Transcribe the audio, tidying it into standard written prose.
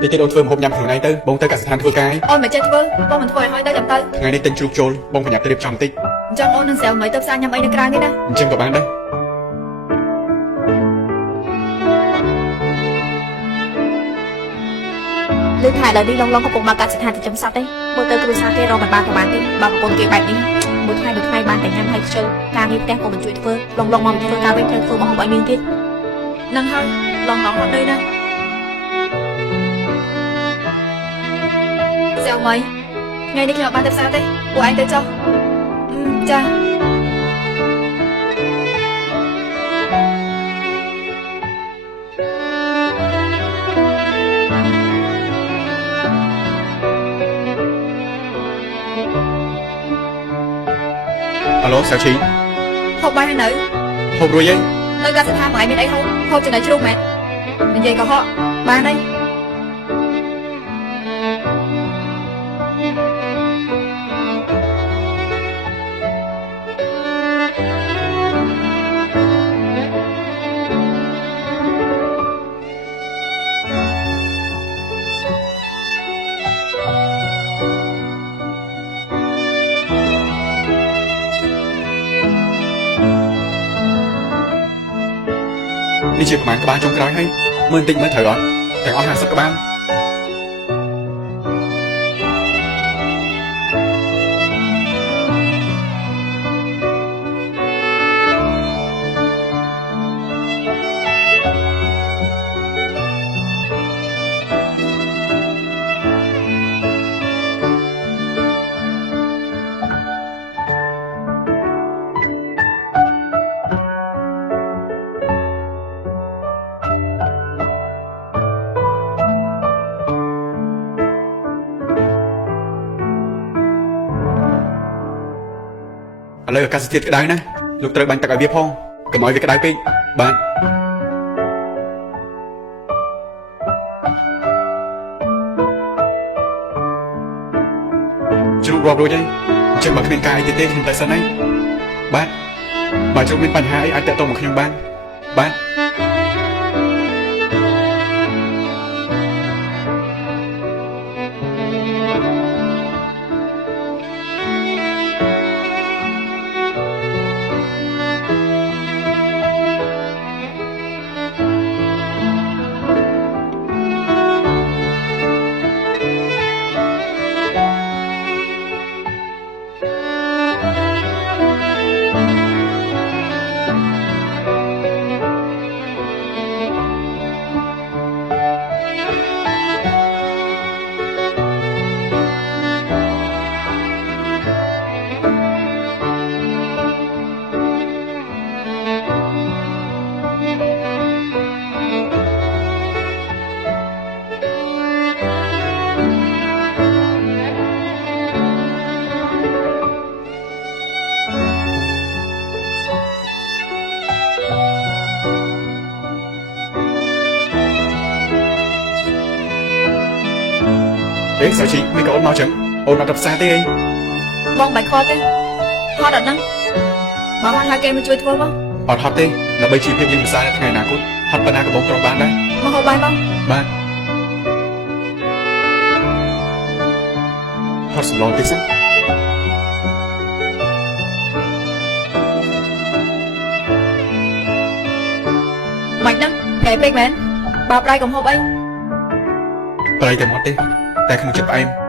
តិចទៀតអូនធ្វើម្ហូបញ៉ាំខ្លួនឯងទៅបងទៅកសិដ្ឋានធ្វើការអូនមិនចេះធ្វើបងមិនធ្វើឲ្យហើយទៅចាំទៅថ្ងៃនេះទិញជ្រូកចូលបងប្រញាប់ទៅរៀបចំបន្តិចអញ្ចឹងអូននឹងស្រាវមិនទៅផ្សារញ៉ាំអីនៅក្រៅនេះណាអញ្ចឹងក៏បានដែរលឺថាដល់នេះឡងកំពុងមកកាត់ស្ថានចិញ្ចឹមសត្វទេមើលទៅគ្រួសារគេរកមិនបានក៏បានទេបើប្រពន្ធគេបែបនេះមួយថ្ងៃបានតែញ៉ាំហើយខ្ជិលការងារផ្ទះក៏មិនជួយធ្វើឡងមកធ្វើការវិញត្រូវធ្វើមកហូបឲ្យមានទៀតនឹងហើយឡងអត់នឿយណាស្រាវមិនថ្ងៃនេះខ្ញុំអត់បានទៅផ្សារទេពួកឯងទៅចុះចាអាឡូសាឈីហូបបាយហើយនៅហូបរួចហើយនៅកាសិដ្ឋានមកឯងមានអីហូបចំណីជ្រូកមែននិយាយក៏ហកបានហើយនេះជាប្រមាណក្បាលចុងក្រោយហើយមើលបន្តិចមើលត្រូវអត់ទាំងអស់50ក្បាលឥឡូវអាកាសធាតុក្តៅណាលោកត្រូវបាញ់ទឹកឲ្យវាផងកុំឲ្យវាក្តៅពេកបាទជ្រូករាប់រួចហើយអញ្ចឹងបើគ្មានការអីទៀតទេខ្ញុំទៅសិនហើយបាទបើជ្រូកមានបញ្ហាអីអាចតាក់ទងមកខ្ញុំបានបាទអេសាជីមិនក៏អូនមកចឹងអូនមកទៅផ្សារទេអីបងបាច់ខត់ទេខត់អត់ហ្នឹងបើហត់ហើយគេមកជួយធ្វើបងអត់ហត់ទេដើម្បីជីវភាពយើងប្រសើរនៅថ្ងៃអនាគតហត់ប៉ុណ្ណាក៏បងទ្រាំបានដែរមកហូបបាយបងបាទហត់សម្លតិចសិនមិនហ្នឹងតែពេកមែនបើប្រៃកុំហូបអីប្រៃតែមកទេតែក្នុងចិត្តផ្អែម